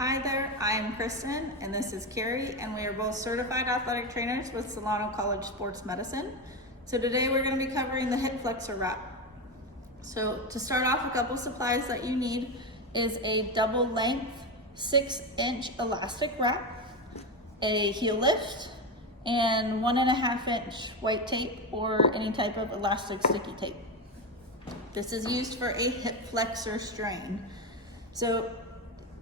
Hi there, I am Kristen and this is Carrie, and we are both certified athletic trainers with Solano College Sports Medicine. So today we're going to be covering the hip flexor wrap. So to start off, a couple supplies that you need is a double length 6-inch elastic wrap, a heel lift, and 1.5-inch white tape or any type of elastic sticky tape. This is used for a hip flexor strain. So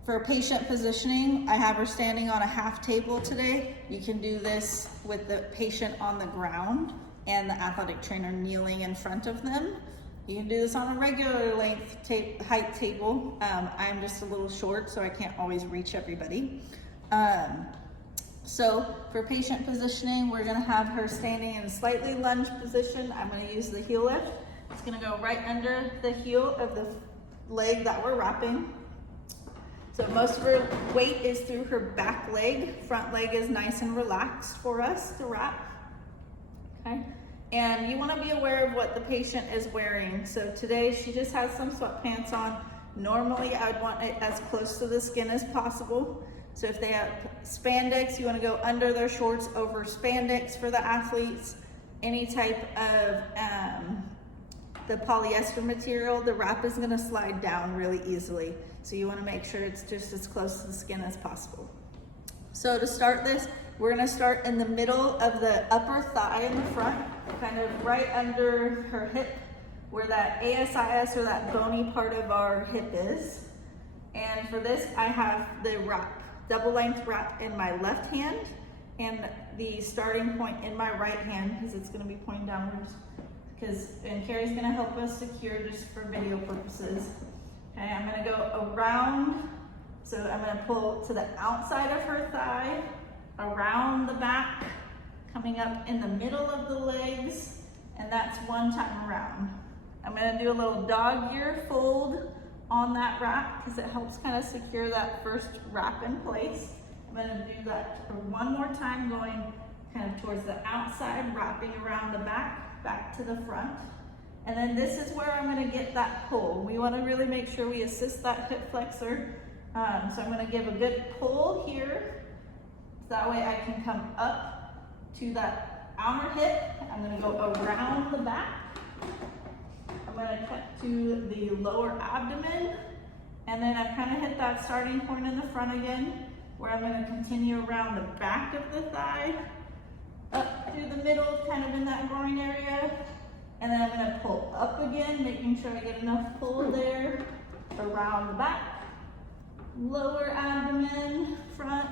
for patient positioning, I have her standing on a half table today. You can do this with the patient on the ground and the athletic trainer kneeling in front of them. You can do this on a regular length height table. I'm just a little short, so I can't always reach everybody. So for patient positioning, we're gonna have her standing in a slightly lunge position. I'm gonna use the heel lift. It's gonna go right under the heel of the leg that we're wrapping. So most of her weight is through her back leg. Front leg is nice and relaxed for us to wrap, okay? And you wanna be aware of what the patient is wearing. So today she just has some sweatpants on. Normally I would want it as close to the skin as possible. So if they have spandex, you wanna go under their shorts over spandex for the athletes. Any type of the polyester material, the wrap is gonna slide down really easily. So you wanna make sure it's just as close to the skin as possible. So to start this, we're gonna start in the middle of the upper thigh in the front, kind of right under her hip, where that ASIS or that bony part of our hip is. And for this, I have the wrap, double length wrap in my left hand and the starting point in my right hand, because it's gonna be pointing downwards. And Carrie's gonna help us secure just for video purposes. Okay, I'm gonna go around, so I'm gonna pull to the outside of her thigh, around the back, coming up in the middle of the legs, and that's one time around. I'm gonna do a little dog ear fold on that wrap because it helps kind of secure that first wrap in place. I'm gonna do that for one more time, going kind of towards the outside, wrapping around the back to the front. And then this is where I'm gonna get that pull. We wanna really make sure we assist that hip flexor. So I'm gonna give a good pull here. So that way I can come up to that outer hip. I'm gonna go around the back. I'm gonna cut to the lower abdomen. And then I kind of hit that starting point in the front again, where I'm gonna continue around the back of the thigh, up through the middle, kind of in that groin area. And then I'm gonna pull up again, making sure I get enough pull there, around the back, lower abdomen, front,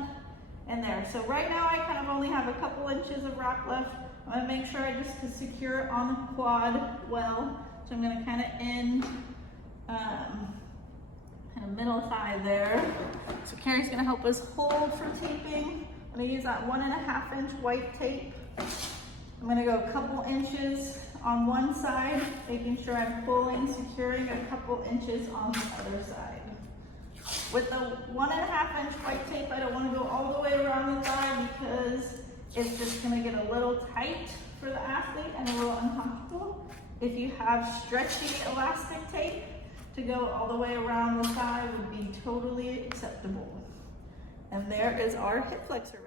and there. So right now I kind of only have a couple inches of wrap left. I wanna make sure I just can secure it on the quad well. So I'm gonna kind of end, kind of middle thigh there. So Carrie's gonna help us hold for taping. I'm gonna use that 1.5-inch white tape. I'm gonna go a couple inches on one side, making sure I'm pulling, securing a couple inches on the other side. With the 1.5-inch white tape, I don't want to go all the way around the thigh because it's just going to get a little tight for the athlete and a little uncomfortable. If you have stretchy elastic tape, to go all the way around the thigh would be totally acceptable. And there is our hip flexor.